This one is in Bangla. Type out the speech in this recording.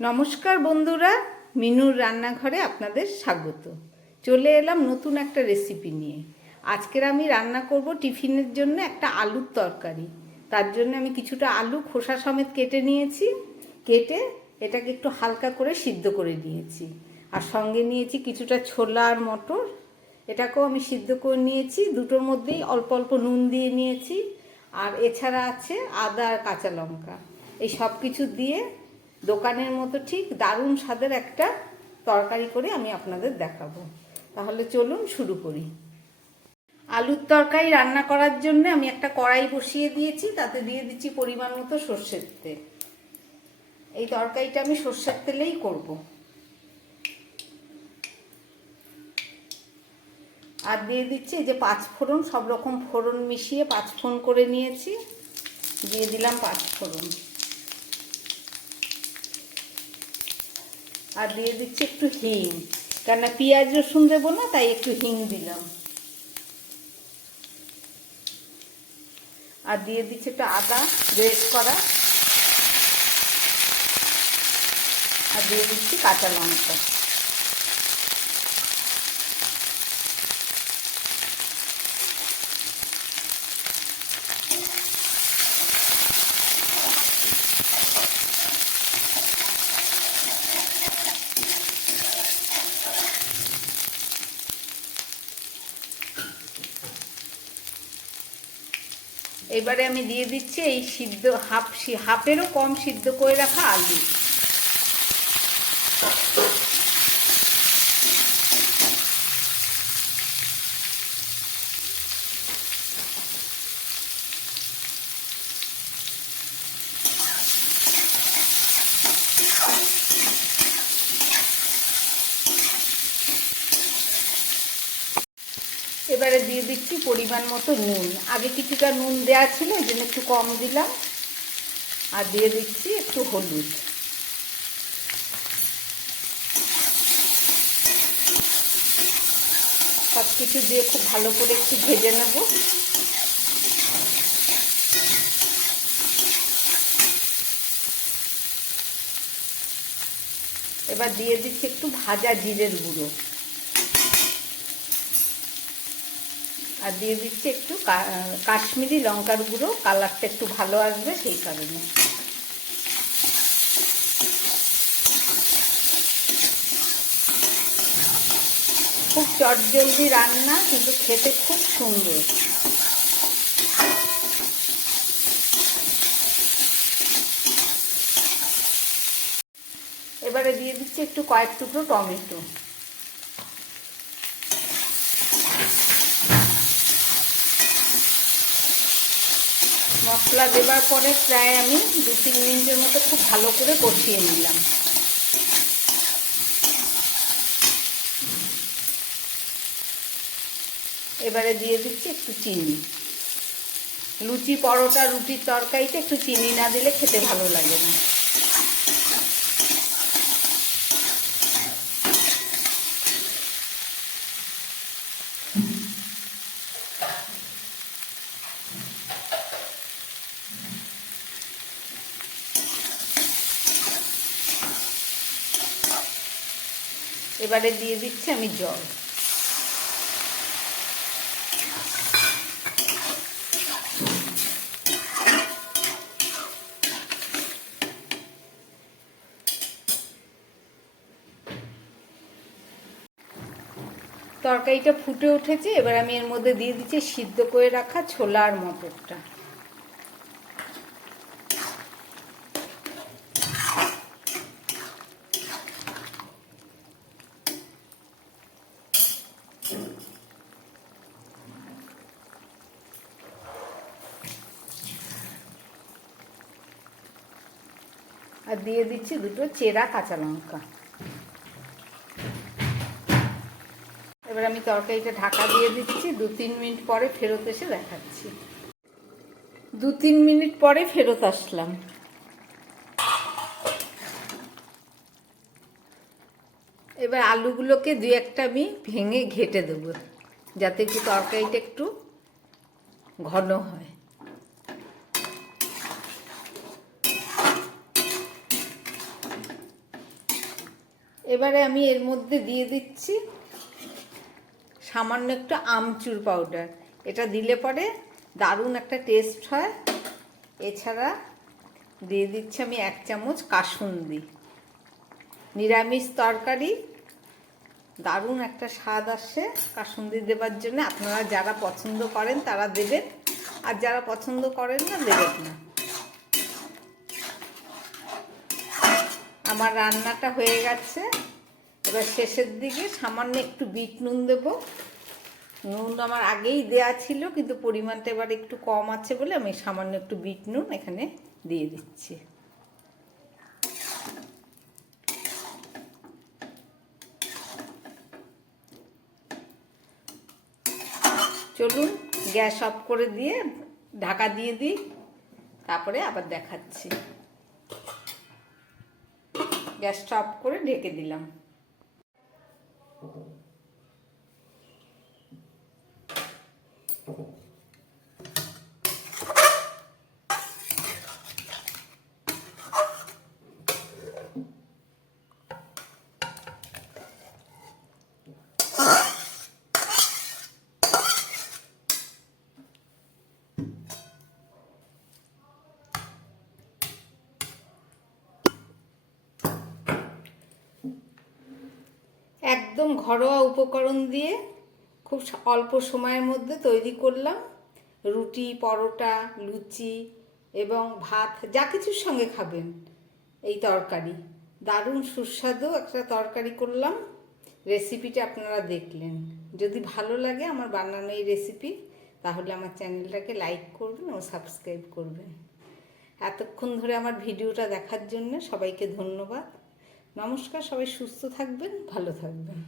নমস্কার বন্ধুরা, মিনুর রান্নাঘরে আপনাদের স্বাগত। চলে এলাম নতুন একটা রেসিপি নিয়ে। আজকের আমি রান্না করব টিফিনের জন্য একটা আলুর তরকারি। তার জন্য আমি কিছুটা আলু খোসা সমেত কেটে নিয়েছি। কেটে এটাকে একটু হালকা করে সিদ্ধ করে নিয়েছি। আর সঙ্গে নিয়েছি কিছুটা ছোলা আর মটর, এটাকেও আমি সিদ্ধ করে নিয়েছি। দুটোর মধ্যেই অল্প অল্প নুন দিয়ে নিয়েছি। আর এছাড়া আছে আদা আর কাঁচা লঙ্কা। এই সব কিছু দিয়ে দোকানের মতো ঠিক দারুণ স্বাদের একটা তরকারি করে আমি আপনাদের দেখাবো। তাহলে চলুন শুরু করি। আলুর তরকারি রান্না করার জন্য আমি একটা কড়াই বসিয়ে দিয়েছি, তাতে দিয়ে দিচ্ছি পরিমাণ মতো সর্ষের তেল। এই তরকারিটা আমি সর্ষের তেলেই করব। আর দিয়ে দিচ্ছি এই যে 5 ফোড়ন, সব রকম ফোড়ন মিশিয়ে 5 ফোড়ন করে নিয়েছি। দিয়ে দিলাম 5 ফোড়ন। আর দিয়ে দিচ্ছি একটু হিং, কেননা পেঁয়াজ রসুন দেবো না, তাই একটু হিং দিলাম। আর দিয়ে দিচ্ছি একটু আদা গ্রেট করা। আর দিয়ে দিচ্ছি কাঁচা লঙ্কা। এবারে আমি দিয়ে দিচ্ছি এই সিদ্ধ হাফেরও কম সিদ্ধ করে রাখা আলু। এবারে দিয়ে দিচ্ছি পরিমাণ মতো নুন। আগে কিছুটা নুন দেওয়া ছিল, এই জন্য একটু কম দিলাম। আর দিয়ে দিচ্ছি একটু হলুদ। সব কিছু দিয়ে খুব ভালো করে একটু ভেজে নেব। এবার দিয়ে দিচ্ছি একটু ভাজা জিরের গুঁড়ো। আর দিয়ে দিচ্ছি একটু কাশ্মীরি লঙ্কার গুঁড়ো, কালারটা একটু ভালো আসবে সেই কারণে। খুব চটজলদি রান্না, কিন্তু খেতে খুব সুন্দর। এবারে দিয়ে দিচ্ছি একটু কয়েক টুকরো টমেটো। মশলা দেবার পরে প্রায় আমি 2-3 মিনিটের মতো খুব ভালো করে কষিয়ে নিলাম। এবারে দিয়ে দিচ্ছি একটু চিনি। লুচি, পরোটা, রুটির তরকারিতে একটু চিনি না দিলে খেতে ভালো লাগে না। এবারে দিয়ে দিচ্ছি আমি জল। তরকারিটা ফুটে উঠেছে, এবার আমি এর মধ্যে দিয়ে দিচ্ছি সিদ্ধ করে রাখা ছোলা আর মটরটা। আর দিয়ে দিচ্ছি 2টো চেরা কাঁচা লঙ্কা। এবার আমি তরকারিটা ঢাকা দিয়ে দিচ্ছি। 2-3 মিনিট পরে ফেরত এসে দেখাচ্ছি। 2-3 মিনিট পরে ফেরত আসলাম। এবার আলুগুলোকে 2-1টা আমি ভেঙে ঘেটে দেবো, যাতে একটু তরকারিটা একটু ঘন হয়। এবারে আমি এর মধ্যে দিয়ে দিচ্ছি সামান্য একটু আমচুর পাউডার। এটা দিলে পরে দারুণ একটা টেস্ট হয়। এছাড়া দিয়ে দিচ্ছি আমি 1 চামচ কাসুন্দি। নিরামিষ তরকারি দারুণ একটা স্বাদ আসে কাসুন্দি দেবার জন্য। আপনারা যারা পছন্দ করেন তারা দেবেন, আর যারা পছন্দ করেন না দেবেন না। আমার রান্নাটা হয়ে গেছে। এবার শেষের দিকে সামান্য একটু বিট নুন দেব। নুন আমার আগেই দেয়া ছিল, কিন্তু পরিমাণটা এবার একটু কম আছে বলে আমি সামান্য একটু বিট নুন এখানে দিয়ে দিচ্ছি। চলুন গ্যাস অফ করে দিয়ে ঢাকা দিয়ে দিই, তারপরে আবার দেখাচ্ছি। গ্যাসটা অফ করে ঢেকে দিলাম। একদম ঘরোয়া উপকরণ দিয়ে খুব অল্প সময়ের মধ্যে তৈরি করলাম। রুটি, পরোটা, লুচি এবং ভাত যা কিছুর সঙ্গে খাবেন এই তরকারি। দারুণ সুস্বাদু একটা তরকারি করলাম। রেসিপিটা আপনারা দেখলেন। যদি ভালো লাগে আমার বানানো এই রেসিপি, তাহলে আমার চ্যানেলটাকে লাইক করবেন ও সাবস্ক্রাইব করবেন। এতক্ষণ ধরে আমার ভিডিওটা দেখার জন্য সবাইকে ধন্যবাদ। নমস্কার। সবাই সুস্থ থাকবেন, ভালো থাকবেন।